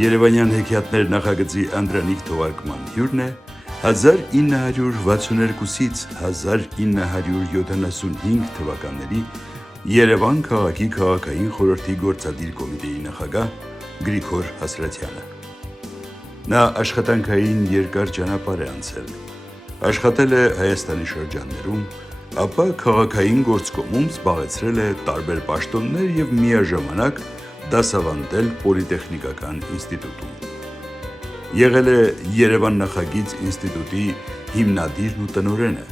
Երևանյան հեքիաթներ նախագծի անդրանիկ թողարկման հյուրն է 1962-ից 1975 թվականների Երևան քաղաքի քաղաքային խորհրդի գործադիր կոմիտեի նախագահ Գրիգոր Հասրատյանը։ Նա աշխատանքային երկար ճանապարհ է անցել։ Աշխատել է Հայաստանի շրջաններում, ապա քաղաքային գործկոմում զբաղեցրել է տարբեր պաշտոններ եւ միաժամանակ դասավանդել Պոլիտեխնիկական ինստիտուտում։ Եղել է Երևան նախագիծ ինստիտուտի հիմնադիրն ու տնօրենը։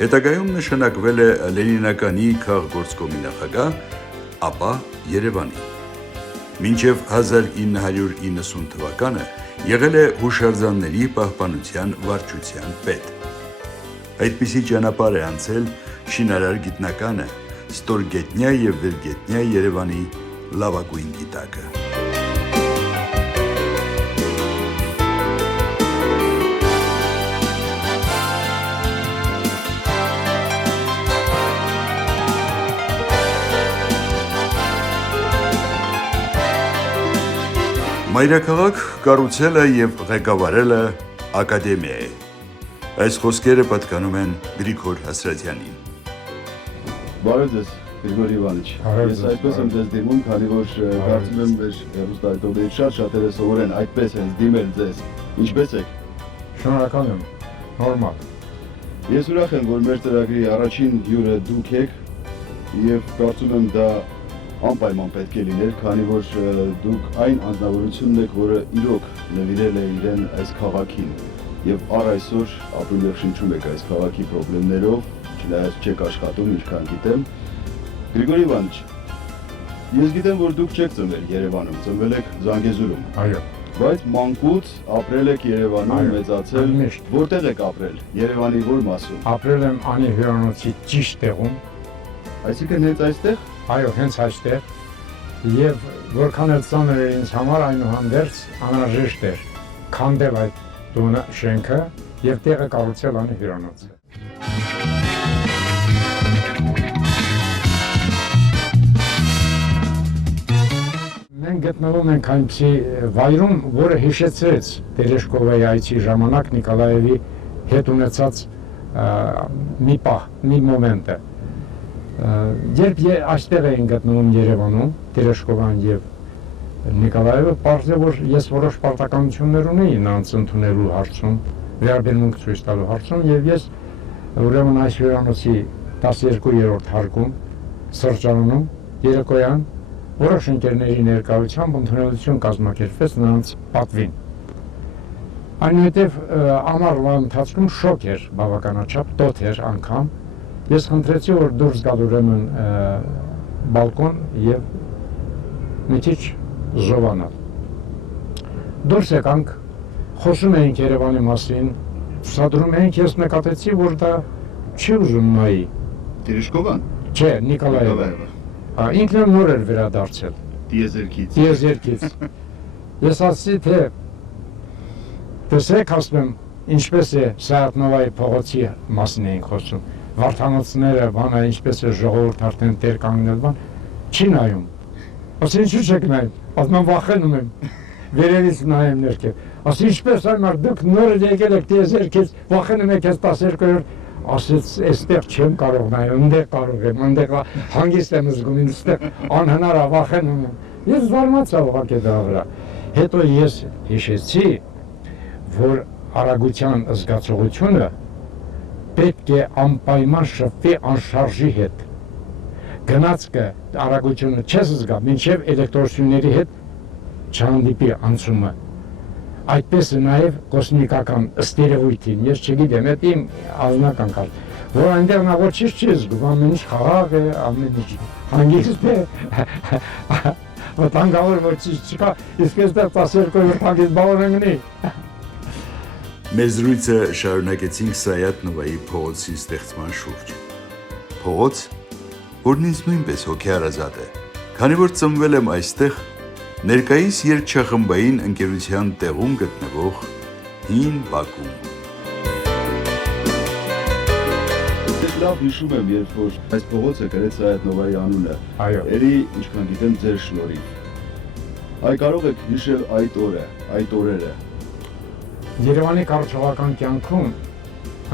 Հետագայում նշանակվել է Լենինականի քաղգործկոմի նախագահ, ապա Երևանի։ Մինչև 1990 թվականը եղել է հուշարձանների պահպանության վարչության պետ։ Այդպիսի ճանապարհ է անցել շինարար գիտնականը, ստորգետնյա եւ վերգետնյա Երևանի լավագույն գիտակը։ Մայրաքաղաք կառուցել է եւ ղեկավարել է ակադեմիա է։ Այս խոսքերը պատկանում են Գրիգոր Հասրատյանին։ Բարև ձեզ, Գրիգոր Իվանիչ։ Ես այդպես եմ ձեզ դիմում, քանի որ կարծում եմ մեր հեռուստադիտողներից շատերը սովոր են այդպես են դիմել ձեզ։ Ինչպե՞ս եք։ Շնորհակալ եմ, նորմալ։ Ես ուրախ եմ, որ մեր ծրագրի առաջին հյուրը դուք եք եւ կարծում եմ դա անպայման պետք է լիներ, քանի որ դուք այն անձնավորությունն եք, որը իրոք նվիրել է իրեն այս քաղաքին եւ առ այսօր ապրում եւ շնչում եք այս քաղաքի խնդիրներով, չնայած չեք աշխատում, ինչքան գիտեմ։ Գրիգոր Իվանիչ, ես գիտեմ, որ դուք չեք ծնվել Երևանում, ծնվել եք Զանգեզուրում։ Այո։ Բայց մանկուց ապրել եք Երևանում, մեծացել, որտեղ եք ապրել։ Երևանի ո՞ր մասում։ Ապրել եմ Անի հյուրանոցի ճիշտ տեղում։ Այսինքն հենց այստեղ։ Այո, հենց այստեղ։ Եվ որքան էլ ծանր էր ինձ համար, այնուհանդերձ անհրաժեշտ էր քանդել այդ տունը, շենքը եւ տեղը կառուցել Անի հյուրանոցը։ Մենք գտնվում ենք այնպիսի վայրում, որը հիշեցրեց Տերեշկովայի այցի ժամանակ Նիկոլաևի հետ ունեցած մի մոմենտը։ Երբ այստեղ էին գտնվում Երևանում, Տերեշկովան եւ Նիկոլաևը, պարզ է, որ ես որոշ պարտականություններ ունեի նրանց ընդունելու հարցում, վերաբերմունք ցույց տալու հարցում, եւ ես ուրեմն այս հյուրանոցի 12-րդ հարկում սրճարանում երեկոյան որոշ ընկերների ներկայությամբ ընդունելություն կազմակերպվեց նրանց պատվին։ Այնուհետև ամառվա ընթացքում շոկ էր բավականաչափ, տոթ էր անգամ։ Ես խնդրեցի, որ դուրս գալ ուրեմն բալկոն եւ մի քիչ զովանալ։ Դուրս եկանք, խոսում էինք Երևանի մասին, ցուցադրում էինք, ես նկատեցի, որ դա չի ուզում նայի։ Տերեշկովան։ Չէ, Նիկոլաևը։ Ինքն էլ նոր էր վերադարձել։ Տիեզերքից։ Ես ասացի, թե տեսեք, ասում եմ, ինչպես է Սայաթնովայի փողոցի մասին էինք խոսում։ Վարդանոցները, բանը, ինչպես է ժողովուրդ արդեն տեր կանգնել, բան, չի նայում։ Ասի ինչու չեք նայում, ասում եմ վախենում եմ, վերևից նայեմ ներքև։ Ասի ինչպես այմար, դուք նոր եկել եք տիեզերքից, վախենում եք ես 12-րդ, ասեց էստեղ չեմ կարող նայել, ընդեղ կարող եմ, ընդեղ հանգիստ եմ զգում, ինձստեղ անհնար է, վախենում եմ։ Ես զարմացա ուղղակի դրա վրա։ Հետո ես հիշեցի, որ արագության զգացողությունը պետք է անպայման շփվի անշարժի հետ։ Գնացքը արագությունը չես զգա, մինչև էլեկտրոսյուների հետ չհանդիպի անցումը։ Այդպես է նաև կոսմիկական ստերեոիդին, ես չգիտեմ, դա իմ անձնական կար, որ այնտեղ նա ոչինչ չի զգում, ամեն ինչ խաղաղ է, ամեն ինչ հանգիստ է, վտանգավոր ոչինչ չկա, իսկ այստեղ 12-րդ հանգիստ բավարար ունի։ Մեր զրույցը շարունակեցինք Սայաթնովայի փողոցի ստեղծման շուրջ։ Փողոց, որն ինձ նույնպես հոգեհարազատ է, քանի որ ծնվել եմ այստեղ, ներկայիս երգչախմբային ընկերության տեղում գտնվող հին բակում։ լավ հիշում եմ, երբ որ այս փողոցը կրեց Սայաթնովայի անունը։ Այո։ Էլի, ինչքան գիտեմ, ձեր շնորհիվ։ Այ կարող եք հիշել այդ օրերը։ Երևանի կառուցողական կյանքում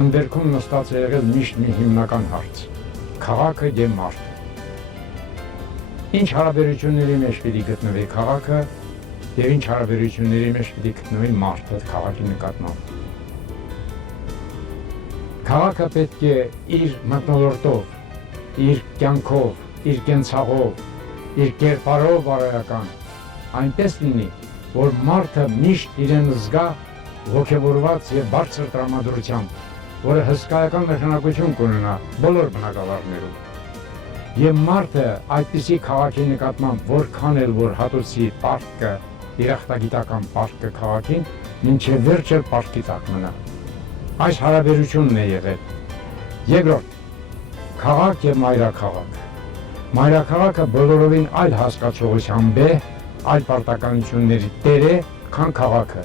ընդերքում նստած է եղել միշտ մի հիմնական հարց՝ քաղաքը եւ մարդը։ Ինչ հարաբերությունների մեջ պիտի գտնվի քաղաքը եւ ինչ հարաբերությունների մեջ պիտի գտնվի մարդը քաղաքի նկատմամբ։ Քաղաքը պետք է իր մթնոլորտով, իր կյանքով, իր կենցաղով, իր կերպարով բարոյական այնպես լինի, որ մարդը միշտ իրեն զգա ոգևորված եւ բարձր տրամադրությամբ, որը հսկայական նշանակություն կունենա բոլոր բնակավարներում։ Եվ մարդը այդպիսի քաղաքի նկատմամբ որքան էլ որ հատուցի պարտքը, երախտագիտական պարտքը քաղաքին, մինչև վերջ էլ պարտքի տակ մնա։ Այս հարաբերությունն է եղել։ Երկրորդ, քաղաք եւ մայրաքաղաք։ Մայրաքաղաքը բոլորովին այլ հասկացողությամբ է, այլ պարտականությունների տեր է, քան քաղաքը։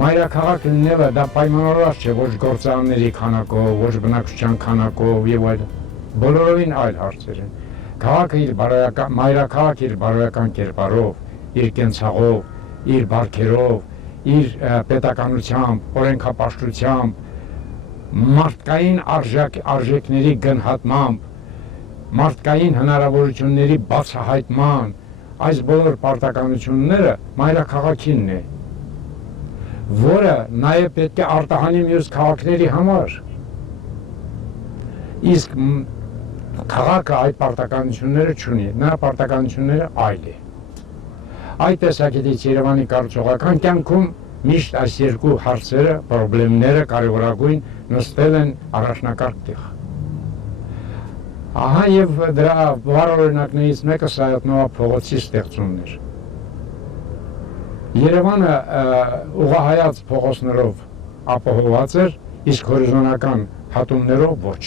Մայրաքաղաք լինելը դա պայմանավորված չէ ոչ գործարանների քանակով, ոչ բնակչության քանակով եւ այլն։ Բոլորովին այլ հարցեր են։ Քաղաքը իր բարոյական, մայրաքաղաքը իր բարոյական կերպարով, իր կենցաղով, իր բարքերով, իր պետականությամբ, օրենքապաշտությամբ, մարդկային արժեքների գնահատմամբ, մարդկային հնարավորությունների բացահայտման, այս բոլոր պարտականությունները մայրաքաղաքինն է, որը նաև պետք է արտահանի մյուս քաղաքների համար։ Իսկ քաղաքը այդ պարտականությունները չունի, նրա պարտականությունները այլ է։ Այդ տեսակետից Երևանի կառուցողական կյանքում միշտ այս երկու հարցերը, պրոբլեմները կարևորագույն նստել են առաջնակարգ տեղ։ Ահա եւ դրա վառ օրինակներից մեկը Սայաթ-Նովա փողոցի ստեղծումն էր։ Երևանը ուղղահայաց փողոցներով ապահովված էր, իսկ հորիզոնական հատումներով ոչ,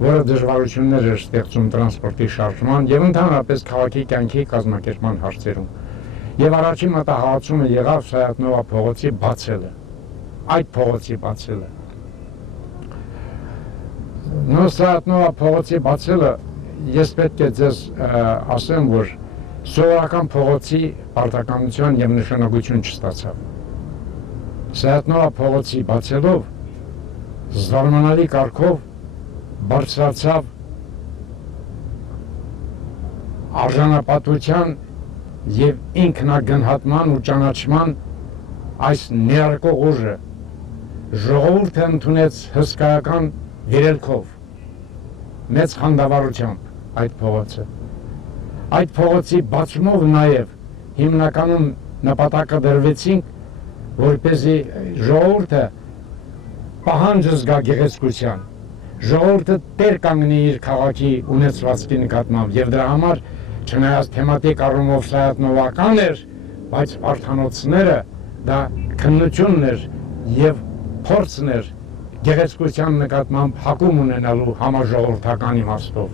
որը դժվարություններ էր ստեղծում տրանսպորտի շարժման եւ ընդհանրապես քաղաքի կյանքի կազմակերպման հարցերում։ Եվ առաջին մտահղացումը եղավ Սայաթ-Նովա փողոցի բացելը, այդ փողոցի բացելը։ Նոր Սայաթ-Նովա փողոցի բացելը ես պետք է ձեզ ասեմ, որ սովորական փողոցի պարտականություն եւ նշանակություն չստացավ։ Սայաթ-Նովա փողոցի բացելով զարմանալի կարգով բարձրացավ արժանապատվության եւ ինքնագնահատման ու ճանաչման այս ներարկող ուժը ժողովուրդը ընդունեց հսկայական վերելքով, մեծ խանդավառությամբ այդ փողոցը։ Այդ փողոցի բացումով նաև հիմնականում նպատակը դրվեցինք, որպեսզի ժողովուրդը պահանջ զգա գեղեցկության, ժողովուրդը տեր կանգնի իր քաղաքի ունեցվածքի նկատմամբ եւ դրա համար չնայած թեմատիկ առումով Սայաթ-Նովական էր, բայց Արթանոցները դա քննությունն էր եւ փորձն էր գեղեցկության նկատմամբ հակում ունենալու համաժողովրդական իմաստով։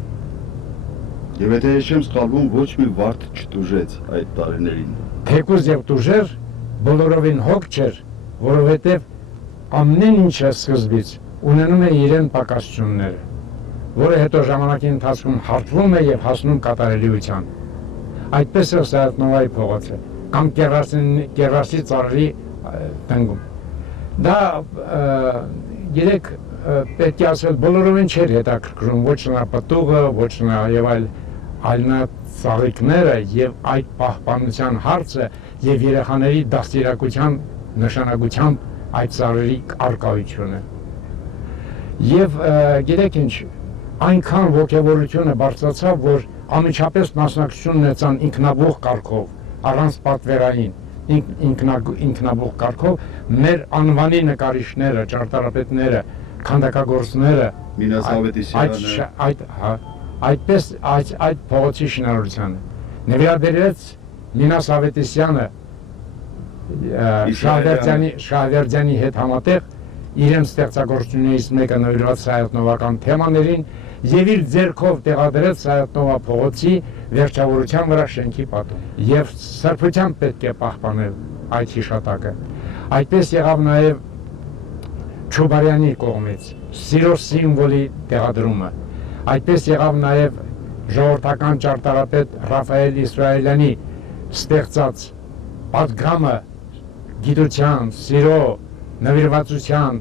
Եվ եթե չեմ սխալվում, ոչ մի վարդ չտուժեց այդ տարիներին։ Թեկուզ եւ տուժեր բոլորովին հոգ չէր, որովհետեւ ամեն ինչը սկզբից ունենում է իրեն պակասությունները, որը հետո ժամանակի ընթացքում հարթվում է եւ հասնում կատարելիության։ Այդպես է Սայաթ-Նովայի փողոցը կամ Կերասի ծառերի տնկում։ Դա երեք պետք է ասել բոլորովին չէր հետաքրքրում ոչ նրա պտուղը, ոչ նրա եւ այլ ծաղիկները եւ այդ պահպանության հարցը եւ երեխաների դաստիարակության նշանակությամբ այդ ծառերի արկայությունը։ Եվ գիտեք ինչ, այնքան ոգևորությունը բարձրացավ, որ անմիջապես մասնակցություն ունեցան ինքնաբուխ կարգով, առանց պատվերային, ինքնաբուխ կարգով մեր անվանի նկարիչները, ճարտարապետները, քանդակագործները, Մինաս Ավետիսյանը, այդպես այդ փողոցի շինարարությանը նվիրաբերեց Մինաս Ավետիսյանը Շահվերդյանի հետ համատեղ իրեն ստեղծագործություններից մեկը նվիրված Սայաթ-Նովական թեմաներին եւ իր ձեռքով տեղադրեց Սայաթ-Նովա փողոցի վերջավորության վրա շենքի պատում եւ սրբությամբ պետք է պահպանել այդ հիշատակը։ Այդպես եղավ նաեւ Չուբարյանի կողմից սիրո սիմվոլի տեղադրումը, այդպես եղավ նաեւ ժողովրդական ճարտարապետ Ռաֆայել Իսրայելյանի ստեղծած պատգամը գիտության, սիրո, նվիրվածության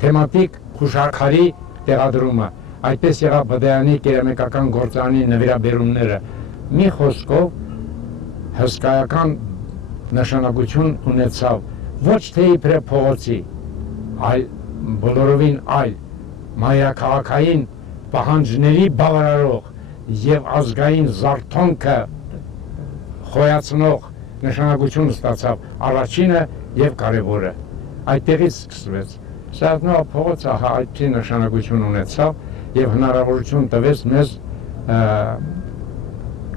թեմատիկ հուշարձանի տեղադրումը, այդպես եղավ Բդայանի կերամիկական գործարանի նվիրաբերումները, մի խոսքով հսկայական նշանակություն ունեցավ ոչ թե իբրև փողոցի, այլ բոլորովին այլ մայրաքաղաքային պահանջների բավարարող եւ ազգային զարթոնքը խոյացնող նշանակություն ստացավ առաջինը եւ կարևորը։ Այդտեղից սկսվեց։ Սայաթ-Նովա փողոցը այդպիսի նշանակություն ունեցավ եւ հնարավորություն տվեց մեզ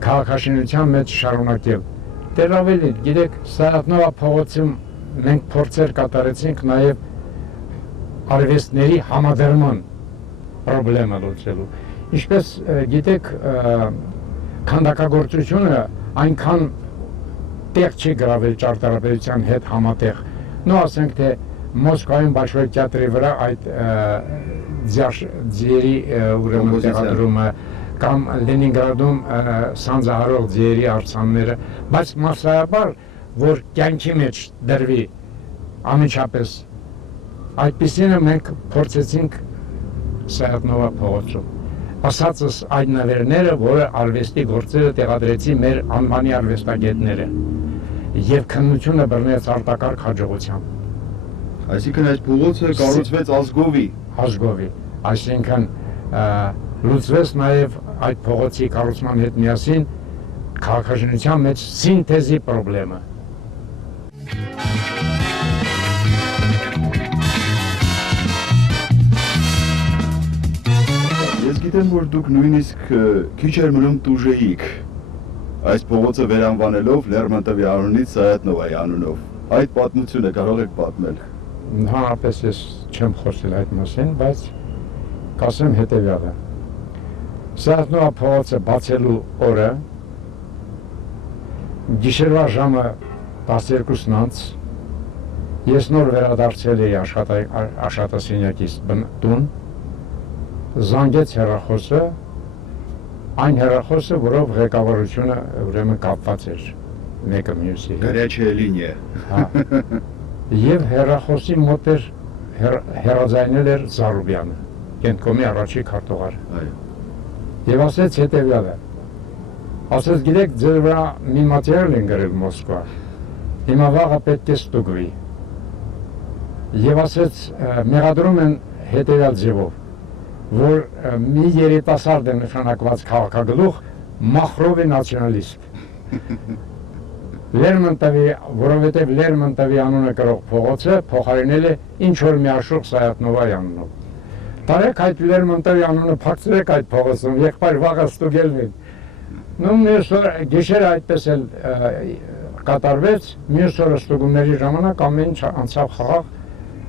քաղաքաշինության մեջ շարունակել։ Դեռ ավելի, գիտեք, Սայաթ-Նովա փողոցում մենք փորձեր կատարեցինք նաեւ արվեստների համադրման խնդիրը լուծելու։ Ինչպես գիտեք, քանդակագործությունը այնքան տեղ չի գրավել ճարտարապետության հետ համատեղ։ Նո ասենք թե Մոսկվայում Բաշվոյ թատրի վրա այդ ձիերի ուրեմն տեղադրումը կամ Լենինգրադում սանձահարող ձիերի արձանները, բայց մասսայաբար որ կյանքի մեջ դրվի անմիջապես այդպիսինը մենք փորձեցինք Սայաթ-Նովա փողոցում։ Ասածս այդ նվերները, որը արվեստի գործերը տեղադրեցի մեր անվանի արվեստագետները եւ քննությունը բռնեց արտակարգ հաջողությամբ։ Այսինքն այս փողոցը կառուցվեց ազգովի, այսինքն լուծվեց նաեւ այդ փողոցի կառուցման հետ միասին քաղաքաշինության մեջ սինթեզի խնդրը։ Ես գիտեմ, որ դուք նույնիսկ քիչ էր մնում տուժեիք այս փողոցը վերանվանելով Լերմոնտովի անունից Սայաթ-Նովայի անունով։ Այդ պատմությունը կարող եք պատմել։ Հանրապես ես չեմ խոսել այդ մասին, բայց կասեմ հետևյալը։ Սայաթ-Նովա փողոցը բացելու օրը գիշերվա ժամը 12:00 ես նոր վերադարձել էի աշխատասենյակից տուն, զանգեց հեռախոսը, այն հեռախոսը, որով ղեկավարությունը ուրեմն կապված էր մեկը մյուսի հետ։ Горячая линия։ Հա։ Եվ հեռախոսի մոտ էր հեռաձայնել էր Զարուբյանը, Կենտկոմի առաջի քարտուղարը։ Այո։ Եվ ասեց հետևյալը. ասեց գիտեք, ձեր վրա մի մատերիալ են գրել Մոսկվա, հիմա վաղը պետք է ստուգվի։ Եվ ասեց մեղադրում են հետևյալ ձևով, որ մի երիտասարդ է նշանակված քաղաքագլուխ Մախրով է նացիոնալիստ։ Լերմոնտովի, որովհետև Լերմոնտովի անունը կրող փողոցը փոխարինել է ինչ որ մի աշխուժ Սայաթ-Նովայի անունով։ Տարեք այդ Լերմոնտովի անունը փակցրեք այդ փողոցում, եղբայր վաղը ստուգելն են։ Նույն մյուս օրը գիշերը այդպես էլ կատարվեց, մյուս օրը ստուգումների ժամանակ ամեն ինչ անցավ խաղաղ,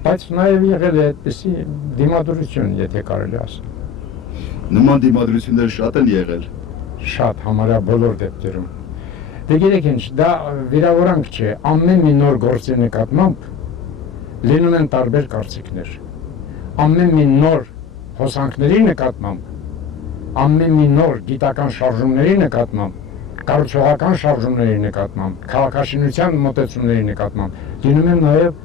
բայց նաև եղել է այդպիսի դիմադրություն, եթե կարելի ասել։ Նման դիմադրություններ շատ են եղել։ Շատ, համարյա բոլոր դեպքերում։ Դե գիտեք ինչ, դա վիրավորանք չէ, ամեն մի նոր գործի նկատմամբ լինում են տարբեր կարծիքներ։ Ամեն մի նոր հոսանքների նկատմամբ, ամեն մի նոր գիտական շարժումների նկատմամբ, կառուցողական շարժումների նկատմամբ, քաղաքաշինության մոտեցումների նկատմամբ լինում են նաև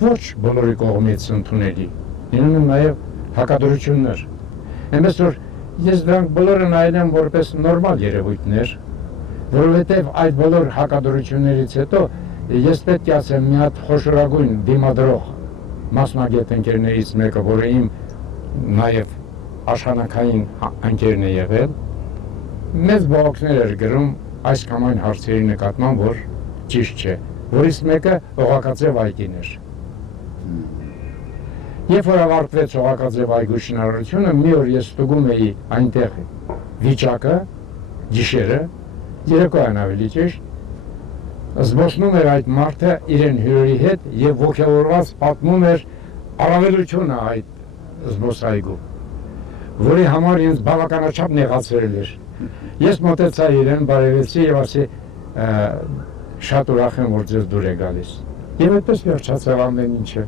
ոչ բոլորի կողմից ընդունելի, լինում են նաև հակադրություններ։ Այնպես որ ես դրանք բոլորը նայել եմ որպես նորմալ երևույթներ, որովհետև այդ բոլոր հակադրություններից հետո ես պետք է ասեմ մի հատ խոշորագույն դիմադրող մասնագետ ընկերներից մեկը, որը իմ նաև աշխատանքային ընկերն է եղել, մեծ բողոքներ էր գրում այս կամ այն հարցերի նկատմամբ, որ ճիշտ չէ, որից մեկը Օղակաձև այգին էր։ Երբ որ ավարտվեց Օղակաձև այգու շինարարությունը, մի օր ես ստուգում էի այնտեղ վիճակը, գիշերը, երեկոյան ավելի ճիշտ, զբոսնում էր այդ մարդը իրեն հյուրերի հետ եւ ոգևորված պատմում էր առավելությունը այդ զբոսայգու, որի համար ինձ բավականաչափ նեղացրել էր։ Ես մոտեցա իրեն, բարևեցի եւ ասի շատ ուրախ եմ, որ ձեզ դուր է գալիս։ Եվ այդպես վերջացավ ամեն ինչը։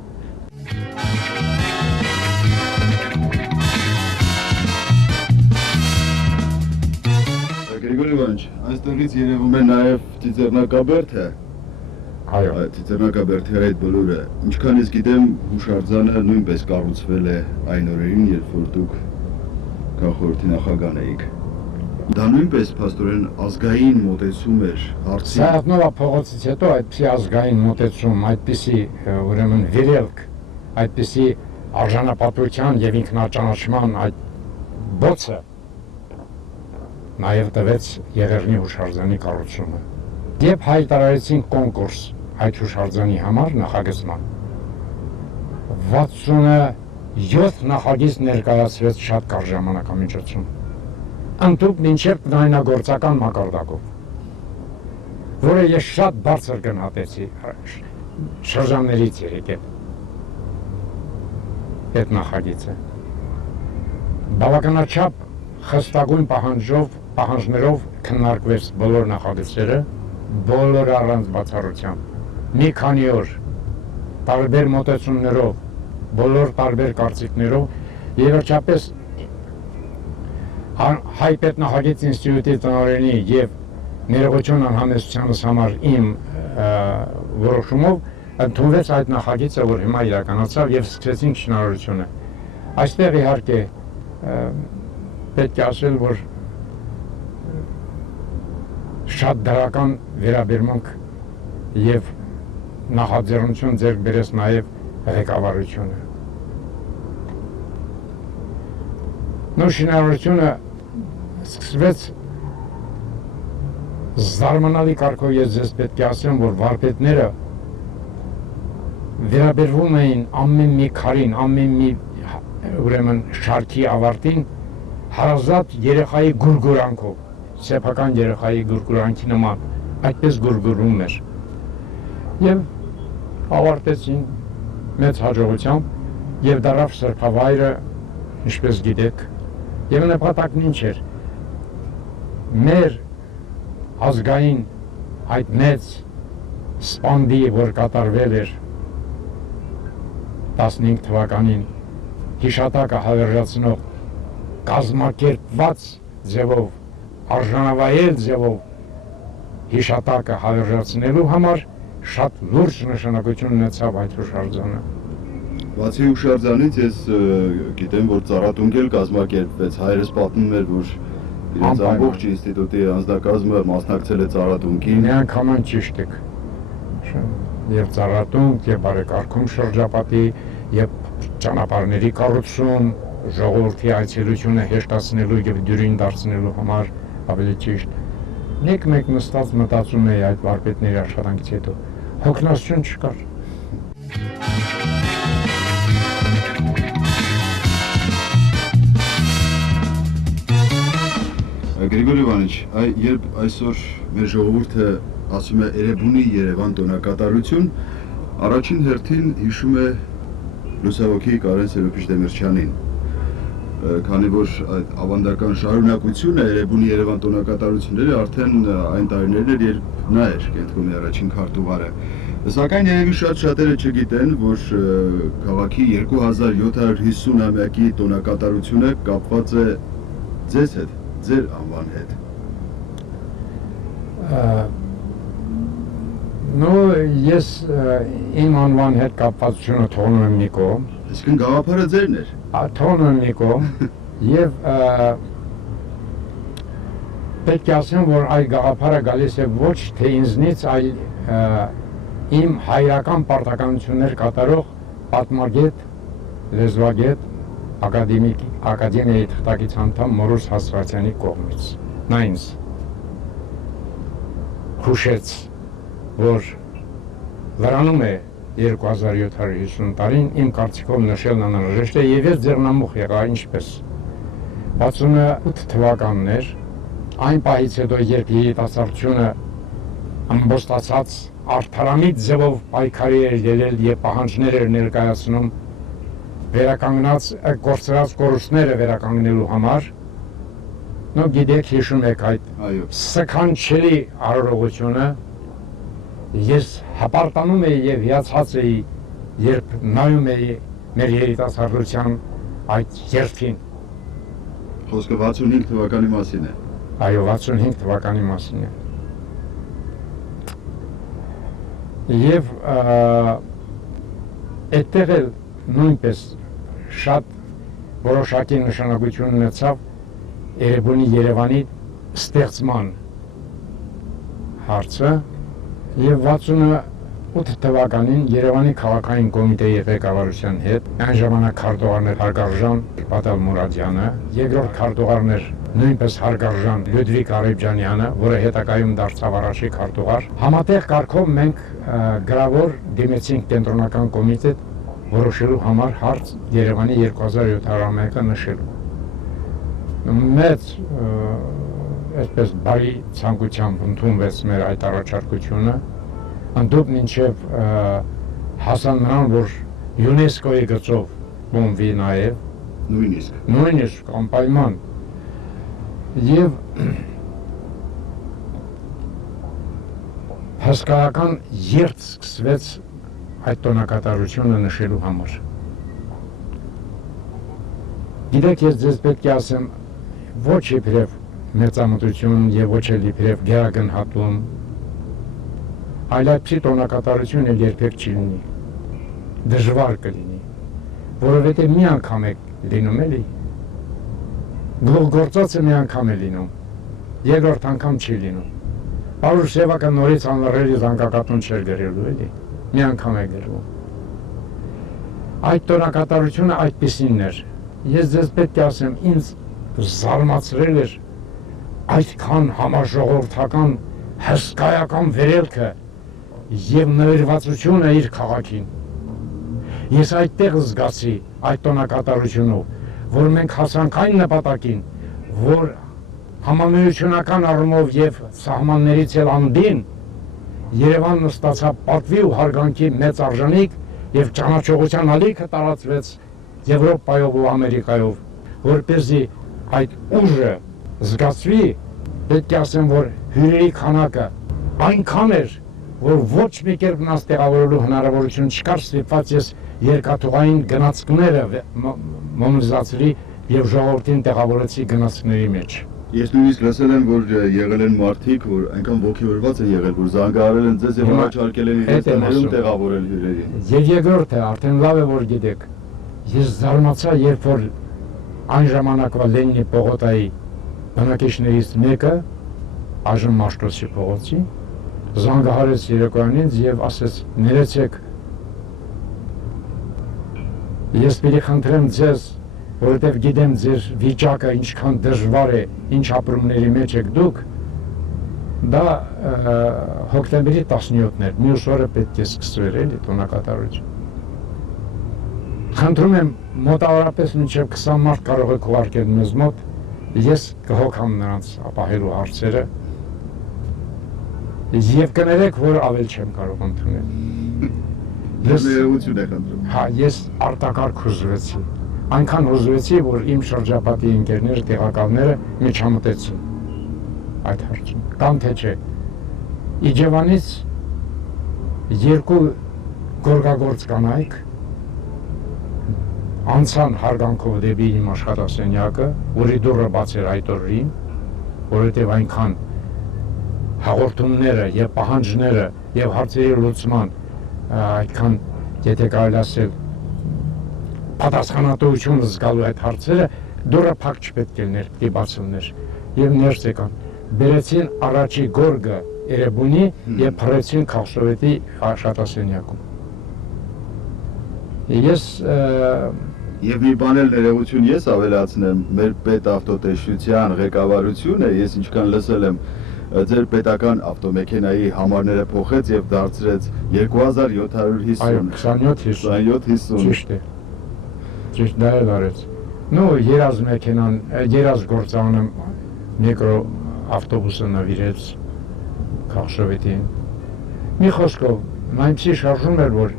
Գրիգորի Իվանիչ, այստեղից երևում է նաև Ծիծեռնակաբերդը։ Այո։ Ծիծեռնակաբերդի այդ բոլորը, ինչքան ես գիտեմ, հուշարձանը նույնպես կառուցվել է այն օրերին, երբ որ դուք քաղաքորդի նախագահ էիք։ Դա նույնպես փաստորեն ազգային մոտեցում էր հարցին։ Սարատնովա փողոցից հետո այդպիսի ազգային մոտեցում, այդպիսի ուրեմն վերելք, այդպիսի արժանապատվության եւ ինքնաճանաչման այդ բոցը նաև տվեց Եղեռնի հուշարձանի կառուցումը։ Երբ հայտարարեցին կոնկուրս այդ հուշարձանի համար նախագծման, 67 նախագիծ ներկայացրեց շատ կարճ ժամանակամիջոցում։ Ընդհուպ մինչև տնօրինագործական մակարդակով, որը ես շատ բարձր գնահատեցի շրջաններից եկել այդ նախագիծը։ Բավականաչափ խստագույն պահանջներով քննարկվեց բոլոր նախագծերը, բոլորը առանց բացառության։ Մի քանի օր տարբեր մոտեցումներով, բոլոր տարբեր կարծիքներով եւ վերջապես հայ պետնախագիծ ինստիտուտի տնօրենի եւ ներողություն անհամեստությանս համար իմ որոշումով ընդունվեց այդ նախագիծը, որ հիմա իրականացավ եւ սկսեցինք շինարարությունը։ Այստեղ իհարկե պետք է ասել, որ շատ դրական վերաբերմունք եւ նախաձեռնություն ձեռք բերեց նաեւ ղեկավարությունը։ Նոր շինարարությունը սկսվեց զարմանալի կարգով, ես ձեզ պետք է ասեմ, որ վարպետները վերաբերվում էին ամեն մի քարին, ամեն մի ուրեմն շարքի ավարտին հարազատ երեխայի գուրգուրանքով, սեփական երեխայի գուրգուրանքի նման, այդպես գուրգուրում էր։ Եվ ավարտեցին մեծ հաջողությամբ եւ դարավ սրբավայրը, ինչպես գիտեք, եւ նպատակն ինչ էր։ Մեր ազգային այդ մեծ սպանդի, որ կատարվել էր 15 թվականին հիշատակը հավերժացնող կազմակերպված ձևով, արժանավայել ձևով հիշատակը հավերժացնելու համար շատ լուրջ նշանակություն ունեցավ այդ հուշարձանը։ Բացի հուշարձանից ես գիտեմ, որ ծառատունք էլ կազմակերպվեց, հայրս պատմում էր, որ իրենց ամբողջ ինստիտուտի անձնակազմը մասնակցել է ծառատունքին։ Միանգամայն ճիշտ եք։ Եվ ծառատունք, եւ բարեկարգում շրջապատի, եւ ճանապարհների կառուցում, ժողովրդի այցելությունը հեշտացնելու եւ դյուրին դարձնելու համար ավելի ճիշտ։ Մեկ նստած մտածում էի այդ վարպետների աշխատանքից հետո, հոգնածություն չկար։ Գրիգորի Իվանիչ, երբ այսօր մեր ժողովուրդը ասում է Էրեբունի Երևան տոնակատարություն, առաջին հերթին հիշում է լուսահոգի Կարեն Սերոբիչ-Դեմիրճյանին, քանի որ այդ ավանդական շարունակությունը Էրեբունի Երևան տոնակատարությունների արդեն այն տարիներն էր, երբ նա էր կենտրոնի առաջին քարտուղարը։ Սակայն երևի շատերը չգիտեն, որ քաղաքի 2750-ամյակի տոնակատարությունը կապված է ձեզ հետ, ձեր անվան հետ։ Ну, ես իմ անվան հետ կապվածությունը թողնում եմ մի կողմ։ Այսինքն գաղափարը ձերն էր։ Թողնում եմ մի կողմ եւ պետք է ասեմ, որ այդ գաղափարը գալիս է ոչ թե ինձնից, այլ իմ հայրական պարտականություններ կատարող պատմագետ, լեզվագետ, ակադեմիայի թղթակից անդամ Մորուս Հասրատյանի կողմից։ Նա ինձ հուշեց, որ լրանում է 2750 տարին, իմ կարծիքով նշելն անհրաժեշտ է եւ ես ձեռնամուխ եղա, ինչպես 68 թվականն էր, այն պահից հետո, երբ երիտասարդությունը ամբոստացած արդարամիտ ձևով պայքարի էր ելել եւ պահանջներ էր ներկայացնում վերականգնած կորցրած կորուստները վերականգնելու համար, նո գիտեք, հիշում եք այդ սքանչելի արարողությունը, ես հպարտանում էի եւ հիացած էի, երբ նայում էի մեր երիտասարդության այդ երթին։ Խոսքը 65 թվականի մասին է։ Այո, 65 թվականի մասին է։ Եվ այդտեղ էլ նույնպես շատ որոշակի նշանակություն ունեցավ Էրեբունի Երևանի ստեղծման հարցը եւ 68 թվականին Երևանի քաղաքային կոմիտեի ղեկավարության հետ այն ժամանակ քարտուղարներ Հարգարժան Պատալ Մուրադյանը, երկրորդ քարտուղարն էր նույնպես Հարգարժան Լյուդվիգ Արեբջանյանը, որը հետագայում դարձավ առաջի քարտուղար։ Համատեղ կարգով մենք գրավոր դիմեցինք կենտրոնական կոմիտետ որոշելու համար հարց Երևանի 2701-ը նշելու։ Մեծ այսպես բարի ցանկությամբ ընդունվեց մեր այդ առաջարկությունը, ընդդուք մինչև հասան նրան, որ ՅՈՒՆԵՍԿՕ-ի գծով բոմվի նաև, նույնիսկ անպայման, եւ հսկայական երթ սկսվեց այդ տոնակատարությունը նշելու համար։ Գիտեք, ես ձեզ պետք է ասեմ, ոչ իբրև մեծամտություն եւ ոչ էլ իբրև գերագնահատում, այլ այդպիսի տոնակատարություն էլ երբեք չի լինի, դժվար կլինի, որովհետեւ մի անգամ է լինում էլի, գործածը մի անգամ է լինում, երկրորդ անգամ չի լինում։ Պարուր Սևակը նորից անլռելի զանգակատուն չէր գրելու էլի, մի անգամ է գրվում։ Այդ տոնակատարությունը այդպիսին էր։ Ես ձեզ պետք է ասեմ, ինձ զարմացրել էր այդքան համաժողովրդական հսկայական վերելքը եւ նվիրվածությունը իր քաղաքին։ Ես այդտեղ զգացի այդ տոնակատարությունով, որ մենք հասանք այն նպատակին, որ համամիությունական առումով եւ սահմաններից էլ անդին Երևանն ստացավ պատվի ու հարգանքի մեծ արժանիք եւ ճանաչողության ալիքը տարածվեց Եվրոպայով ու Ամերիկայով, որպեսզի այդ ուժը զգացվի, պետք է ասեմ, որ հյուրերի քանակը այնքան էր, որ ոչ մի կերպ նրանց տեղավորելու հնարավորություն չկար, ստիպված ես երկաթուղային գնացքները մոբիլիզացրի եւ ժողովրդին տեղավորեցի գնացքների մեջ։ Ես նույնիսկ լսել եմ, որ եղել են մարդիկ, որ այնքան ոգևորված են եղել, որ զանգահարել են ձեզ եւ առաջարկել են իրենց տներում տեղավորել հյուրերին։ Եվ երկրորդը, արդեն լավ է որ գիտեք, ես զարմացա, երբ որ այն ժամանակվա Լենինի պողոտայի բնակիչներից մեկը, այժմ Մաշտոցի փողոցի, զանգահարեց երեկոյանից եւ ասեց. «Ներեցեք, ես պիտի խնդրեմ ձեզ, որովհետև գիտեմ ձեր վիճակը ինչքան դժվար է, ինչ ապրումների մեջ եք դուք, դա հոկտեմբերի 17-ն էր, մյուս օրը պետք է սկսվեր էլի տոնակատարություն։ Խնդրում եմ, մոտավորապես մինչև 20 մարդ կարող եք ուղարկել մեզ մոտ, ես կհոգամ նրանց ապահելու հարցերը եւ կներեք, որ ավել չեմ կարող ընդունել։ Ներողություն եք խնդրում։ Հա, ես արտակարգ հուզվեցի։ Այնքան հուզվեցի, որ իմ շրջապատի ընկերները, տեղակալները միջամտեցին այդ հարցում։ Կամ թե չէ։ Իջևանից երկու գորգագործ կանայք անցան հարգանքով դեպի իմ աշխատասենյակը, որի դուռը բաց էր այդ օրերին, որովհետև այնքան հաղորդումները եւ պահանջները եւ հարցերի լուծման այդքան, եթե կարելի ասել, պատասխանատվություն զգալու այդ հարցերը, դուռը փակ չպետք է լիներ, պիտի բացվներ եւ ներս եկան։ Բերեցին առաջի գորգը Էրեբունի եւ փռեցին Քաղսովետի աշխատասենյակում։ Ես Եվ մի բան էլ ներողություն ես ավելացնեմ, մեր պետավտոտեսչության ղեկավարությունը, ես ինչքան լսել եմ, ձեր պետական ավտոմեքենայի համարները փոխեց եւ դարձրեց 2750։ Այո, 2750։ Ճիշտ է։ Ճիշտ դա էլ արեց։ Ну, երազ մեքենան, երազ գործանը միկրո ավտոբուսը նվիրեց Քաղսովետին։ Մի խոսքով, այնպեսի շարժում էր, որ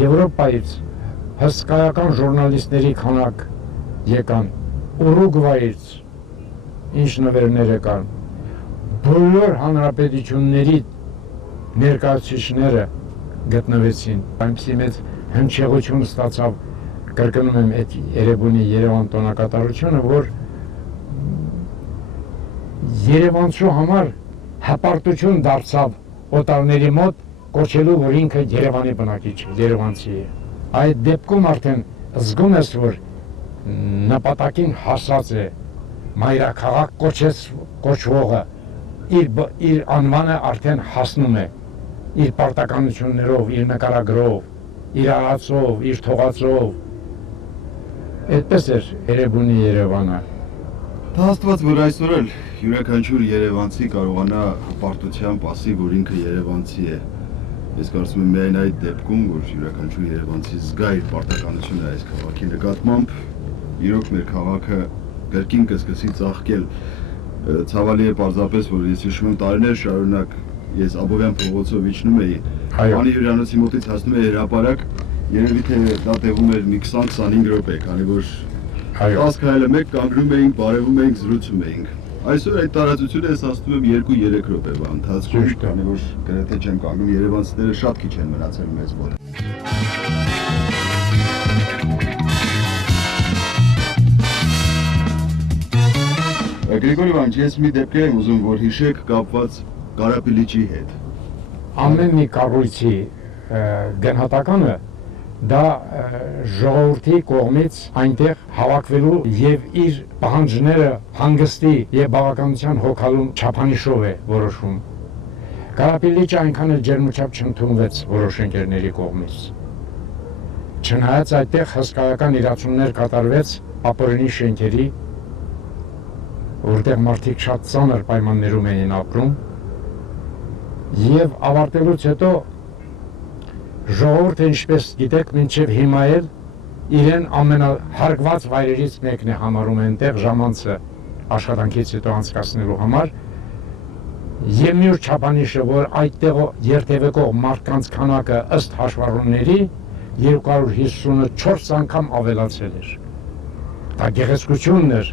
Եվրոպայից հսկայական ժուրնալիստների քանակ եկան, Ուրուգվայից ինչ նվերներ եկան, բոլոր հանրապետությունների ներկայացուցիչները գտնվեցին, այնպեսի մեծ հնչեղություն ստացավ, կրկնում եմ այդ Էրեբունի Երևան տոնակատարությունը, որ Երևանցու համար հպարտություն դարձավ օտարների մոտ կոչելու, որ ինքը Երևանի բնակիչ է, երևանցի է։ Այդ դեպքում արդեն զգում ես, որ նպատակին հասած է, մայրաքաղաք կոչվողը իր անվանը արդեն հասնում է, իր պարտականություններով, իր նկարագրով, իր արածով, իր թողածով։ Այդպես էր Էրեբունի Երևանը։ Դա աստված, որ այսօր էլ յուրաքանչյուր երևանցի կարողանա հպարտությամբ ասի, որ ինքը երևանցի է։ Ես կարծում եմ միայն այդ դեպքում, որ յուրաքանչյուր երևանցի զգա իր պարտականությունը այս քաղաքի նկատմամբ, իրոք մեր քաղաքը կրկին կսկսի ծաղկել։ Ցավալի է պարզապես, որ ես հիշում եմ տարիներ շարունակ ես Աբովյան փողոցով իջնում էի, Անի հյուրանոցի մոտից հասնում էի հրապարակ, երևի թե դա տևում էր մի 20-25 րոպե, քանի որ 10 քայլը մեկ կանգնում էինք, բարևում էինք, զրուցում էինք։ Այսօր այդ տարածությունը ես ասում եմ 2-3 րոպեվա ընթացքում, քանի որ գրեթե չեմ կանգնում, երևանցիները շատ քիչ են մնացել մեզ մոտ։ Գրիգոր Իվանիչ, ես մի դեպքեր եմ ուզում, որ հիշեք կապված Կարապիլիչի հետ։ Ամեն մի կառույցի գնահատականը դա ժողովրդի կողմից այնտեղ հավաքվելու եւ իր պահանջները հանգստի եւ բավականության հոգալու չափանիշով է որոշում։ Կարապիլիչը այնքան էլ ջերմուչափ չընդունվեց որոշ ընկերների կողմից։ Չնայած այդտեղ հսկայական իրացումներ կատարվեց ապօրինի շենքերի, որտեղ մարդիկ շատ ծանր պայմաններում էին ապրում, եւ ավարտելուց հետո ժողովուրդը, ինչպես գիտեք, մինչև հիմա էլ իրեն ամենահարգված վայրերից մեկն է համարում այնտեղ ժամանցը աշխատանքից հետո անցկացնելու համար, եւ մի օր չափանիշը, որ այդտեղ երթևեկող մարդկանց քանակը ըստ հաշվառումների 254 անգամ ավելացել էր։ Դա գեղեցկությունն էր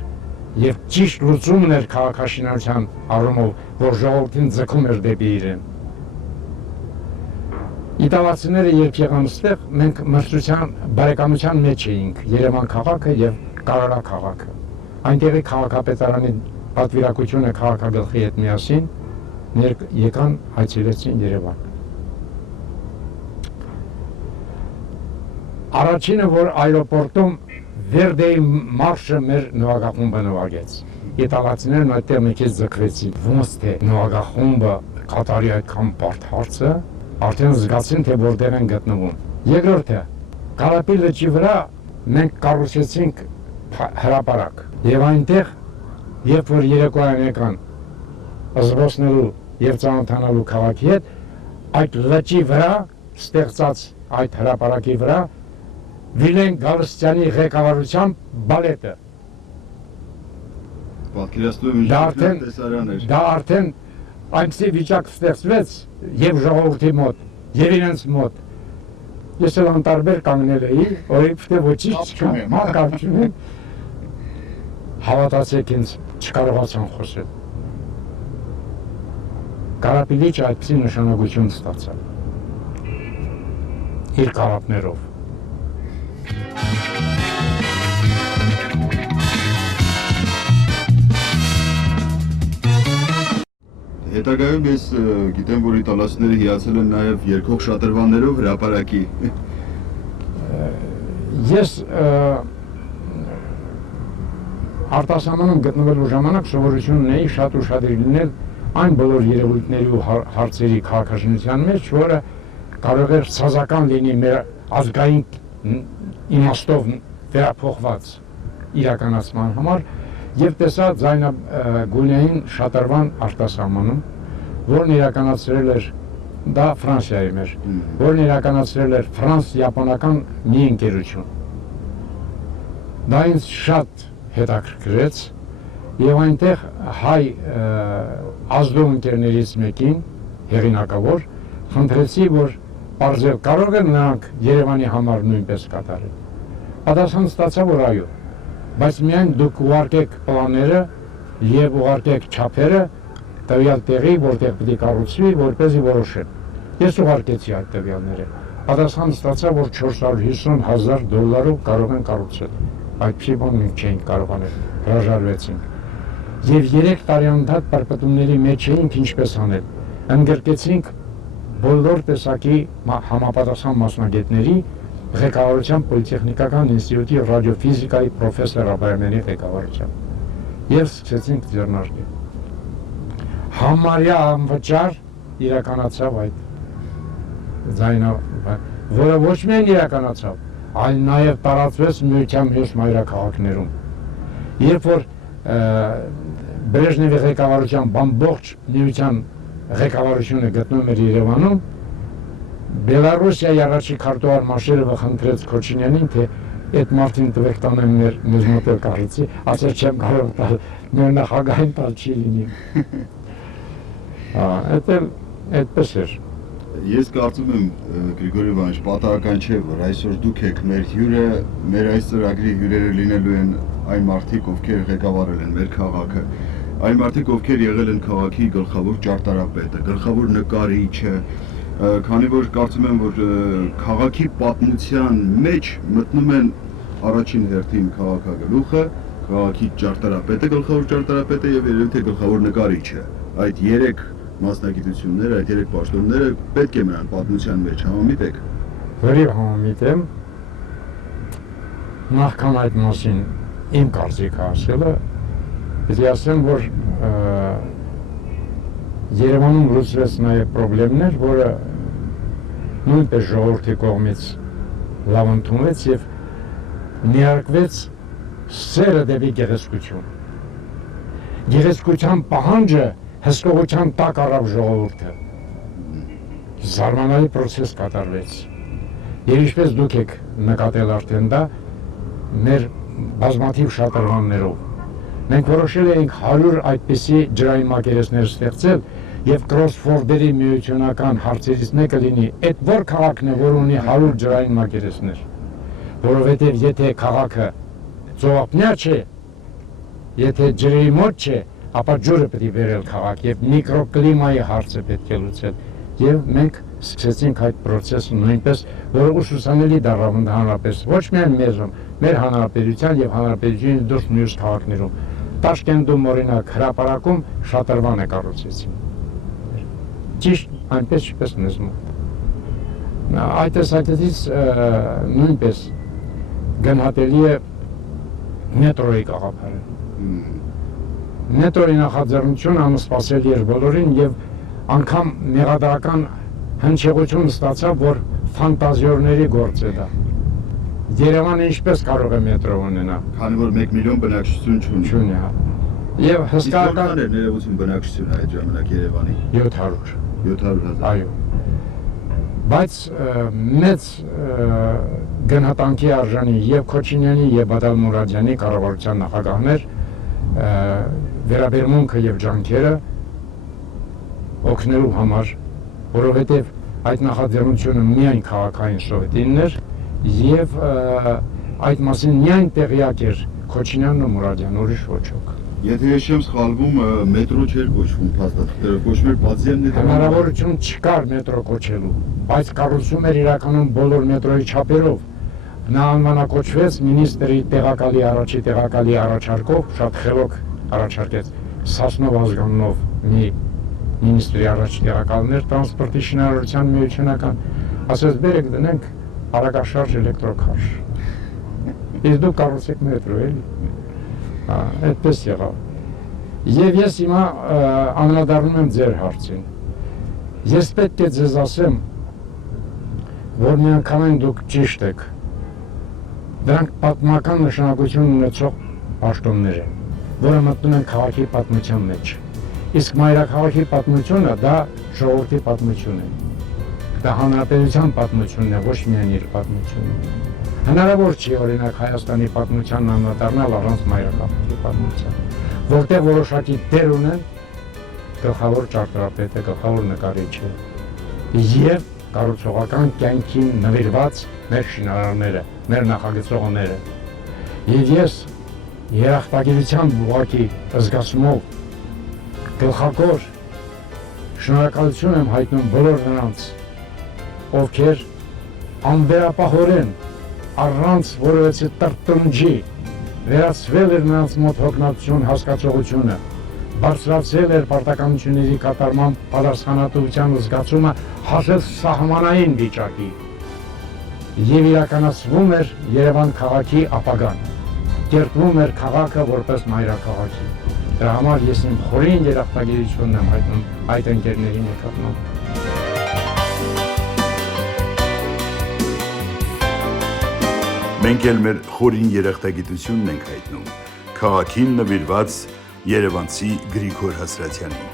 եւ ճիշտ լուծումն էր քաղաքաշինարարության առումով, որ ժողովրդին ձգում էր դեպի իրեն։ Իտալացիները երբ եղան այստեղ, մենք մրցության բարեկամության մեջ էինք Երևան քաղաքը եւ Կարորա քաղաքը։ Այնտեղի քաղաքապետարանի պատվիրակությունը քաղաքագլխի հետ միասին եկան այցելեցին Երևան։ Առաջինը, որ այրոպորտում Վերդեի մարշը մեր նվագախումբը նվագեց։ Իտալացիներն այդտեղ մի քիչ ձգվեցին։ Ոնց թե նվագախումբը կատարի այդքան բարդ հարցը, արդեն զգացին, թե որտեղ են գտնվում։ Երկրորդը, Կարապի լճի վրա մենք կառուցեցինք հրապարակ։ Եվ այնտեղ, երբ որ երեկոյան եկան զբոսնելու եւ ծանոթանալու քաղաքի հետ, այդ լճի վրա ստեղծած այդ հրապարակի վրա Վիլեն Գալստյանի ղեկավարությամբ բալետը։ Պատկերացնում եմ տեսարան էր։ Դա արդեն այնպիսի վիճակ ստեղծվեց եւ ժողովրդի մոտ, եւ իրենց մոտ։ Ես էլ անտարբեր կանգնել էի, որովհետեւ ոչինչ չկա, մակարդում եմ։ Հավատացեք ինձ, չկարողացան խոսել։ Կարապիլիչը այդպիսի նշանակություն ստացավ։ Իր կարապներով։ Հետագայում ես գիտեմ, որ իտալացիները հիացել են նաև երկող շատրվաններով հրապարակի։ Ես արտասահմանում գտնվելու ժամանակ սովորություն ունեի շատ ուշադիր լինել այն բոլոր երևույթների ու հարցերի քաղաքաշինության մեջ, որը կարող էր սազական լինի մեր ազգային իմաստով վերափոխված իրականացման համար, եւ տեսա ձայնագունային շատրվան արտասահմանում, որն իրականացրել էր դա Ֆրանսիայում էր, որն իրականացրել էր ֆրանս-յապոնական մի ընկերություն։ Դա ինձ շատ հետաքրքրեց եւ այնտեղ հայ ազդու ընկերներից մեկին, հեղինակավոր, խնդրեցի, որ բարձր կարող են նրանք Երևանի համար նույնպես կատարել։ Պատասխան ստացա, որ այո, բայց միայն դուք ուղարկեք պլանները եւ ուղարկեք չափերը տվյալ տեղի, որտեղ պետք է կառուցվի, որպեսզի որոշեն։ Ես ուղարկեցի այդ տվյալները։ Պատասխան ստացա, որ $450,000 կարող են կառուցել։ Այդպիսի բան մենք չէինք կարողանել, հրաժարվեցինք։ Եվ 3 տարի անդադ պարպտումների մեջ էինք ինչպես անել։ Ընդգրկեցինք բոլոր տեսակի համապատասխան մասնագետների ղեկավարությամբ Պոլիտեխնիկական ինստիտուտի ռադիոֆիզիկայի պրոֆեսոր Աբրահամյանի ղեկավարությամբ։ Եվ սկսեցինք ձեռնարկել։ Համարյա անվճար իրականացավ այդ որը ոչ միայն իրականացավ, այլ նաև տարածվեց միության մյուս մայրաքաղաքներում։ Երբ որ Բրեժնևի ղեկավարությամբ ամբողջ միության ղեկավարությունը գտնում էր Երևանում, Բելարուսիայի առաջի քարտուղար Մաշերովը խնդրեց Քոչինյանին, թե այդ մարդին տվեք տանեմ մեր մոտ էլ կառուցի, ասաց չեմ կարող տալ, մեր նախագահին տալ չի լինի։ Այդպես էր։ Ես կարծում եմ Գրիգորի Իվանովիչ, պատահական չէ, որ այսօր դուք եք մեր հյուրը, մեր այս ծրագրի հյուրերը լինելու են այն մարդիկ, ովքեր ղեկավարել են մեր քաղաքը, այն մարդիկ, ովքեր եղել են քաղաքի գլխավոր ճարտարապետը, գլխավոր նկարիչը, քանի որ կարծում եմ, որ քաղաքի պատմության մեջ մտնում են առաջին հերթին քաղաքագլուխը, քաղաքի ճարտարապետը, գլխավոր ճարտարապետը եւ երևի թե գլխավոր նկարիչը։ Այդ 3 մասնագիտությունները, այդ 3 պաշտոնները պետք է մնան պատմության մեջ, համամիտ եք։ Որի համամիտ եմ, նախքան այդ մասին իմ կարծիքը ասելը, պետք է ասեմ, որ Երևանում լուծվեց նաև պրոբլեմներ, որը նույնպես ժողովրդի կողմից լավ ընդունվեց եւ նյարդվեց սերը դեպի գեղեցկություն։ Գեղեցկության պահանջը հսկողության տակ առավ ժողովուրդը։ Զարմանալի process կատարվեց։ Եվ ինչպես դուք եք նկատել արդեն դա, մեր բազմաթիվ շատրվաններով։ Մենք որոշել էինք 100 այդպիսի ջրային մակերեսներ ստեղծել եւ կրոսֆորդերի միությունական հարցերից մեկը լինի, այդ որ քաղաքն է, որ ունի 100 ջրային մակերեսներ, որովհետեւ եթե քաղաքը ծովափնյա չէ, եթե ջրի մոտ չէ, ապա ջուրը պետք է բերել քաղաք եւ միկրոկլիմայի հարցը պետք է լուծել եւ մենք սկսեցինք այդ process-ը նույնպես, որը ուսուցանելի դառավ ընդհանրապես ոչ միայն մեզում, մեր հանրապետության եւ հանրապետությունից դուրս մյուս քաղաքներում։ Տաշկենտում օրինակ հրապարակում շատրվան է կառուցեցին։ Ճիշտ այնպես ինչպես նզում։ Այդ տեսակետից նույնպես գնահատելի է մետրոյի գաղափարը։ Մետրոյի նախաձեռնությունը անսպասելի էր բոլորին եւ անգամ մեղադրական հնչեղություն ստացավ, որ ֆանտազիորների գործ է դա։ Երևանը ինչպես կարող է մետրո ունենալ։ Քանի որ 1 միլիոն բնակչություն չունի։ Եվ հսկայական է ներողություն բնակչությունը այդ ժամանակ Երևանի։ 700,000։ Այո։ Բայց մեծ գնահատանքի արժանի եւ Քոչինյանի եւ Բադալ Մուրադյանի կառավարության նախագահներ վերաբերմունքը եւ ջանքերը օգնելու համար, որովհետեւ այդ նախաձեռնությունը միայն քաղաքային սովետինն էր եւ այդ մասին միայն տեղյակ էր Քոչինյանն ու Մուրադյանը, ուրիշ ոչ ոք։ Եթե ես չեմ սխալվում, մետրո չէր կոչվում փաստաթղթերը, կոչվում էր պատզեմներ։ Հնարավորություն չկար մետրո կոչելու, բայց կառուցում էր իրականում բոլոր մետրոյի չափերով։ Նա անվանակոչվեց մինիստրի տեղակալի առաջարկով, շատ խելոք առաջարկեց Սասնով ազգանունով մի մինիստրի առաջ տեղակալներ տրանսպորտի շինարարության միությունական, ասեց բերեք դնենք արագաշարժ էլեկտրոքար։ Իսկ դուք կառուցեք մետրո, էլի։ Այդպես եղավ։ Եվ ես հիմա անդրադառնում եմ ձեր հարցին։ Ես պետք է ձեզ ասեմ, որ միանգամայն դուք ճիշտ եք։ Դրանք պատմական նշանակություն ունեցող պաշտոններ են, որը մտնում են քաղաքի պատմության մեջ։ Իսկ մայրաքաղաքի պատմությունը դա ժողովրդի պատմություն է։ Դա հանրապետության պատմությունն է, ոչ միայն իր պատմությունը։ Հնարավոր չի օրինակ Հայաստանի պատմությանն անդրադառնալ առանց մայրաքաղաքի պատմության, որտեղ որոշակի դեր ունեն գլխավոր ճարտարապետը, գլխավոր նկարիչը եւ կառուցողական կյանքին նվիրված մեր շինարարները, մեր նախագծողները։ Եվ ես երախտագիտության ուղղակի զգացումով գլխավոր շնորհակալություն եմ հայտնում բոլոր նրանց, ովքեր անվերապահորեն առանց որևէ տրտնջի վերացվել էր նրանց մոտ հոգնածություն հասկացողությունը, բարձրացել էր պարտականությունների կատարման պատասխանատվության զգացումը, հասել սահմանային վիճակի եւ իրականացվում էր Երևան քաղաքի ապագան, կերտվում էր քաղաքը որպես մայրաքաղաքի։ Դրա համար ես իմ խորին երախտագիտությունն եմ հայտնում այդ ընկերների նկատմամբ։ Մենք էլ մեր խորին երախտագիտությունն ենք հայտնում քաղաքին նվիրված երևանցի Գրիգոր Հասրատյանին։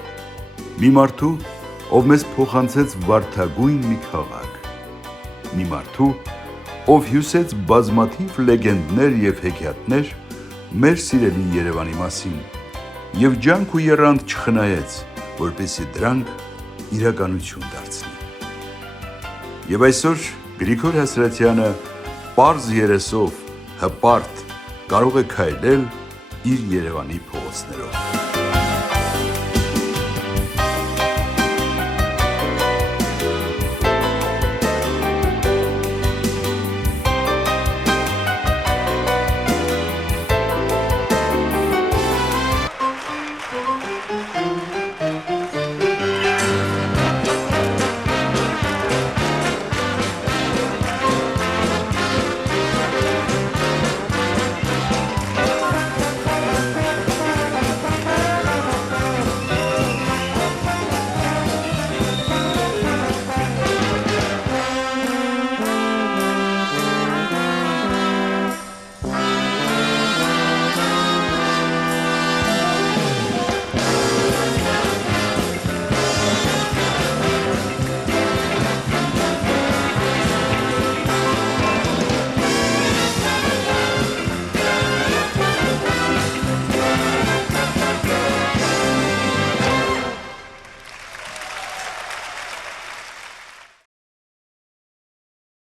Մի մարդու, ով մեզ փոխանցեց վարդագույն մի քաղաք։ Մի մարդու, ով հյուսեց բազմաթիվ լեգենդներ եւ հեքիաթներ մեր սիրելի Երևանի մասին եւ ջանք ու եռանդ չխնայեց, որպեսզի դրանք իրականություն դարձնի։ Եվ այսօր Գրիգոր Հասրատյանը պարզ երեսով, հպարտ կարող է քայլել իր Երևանի փողոցներով։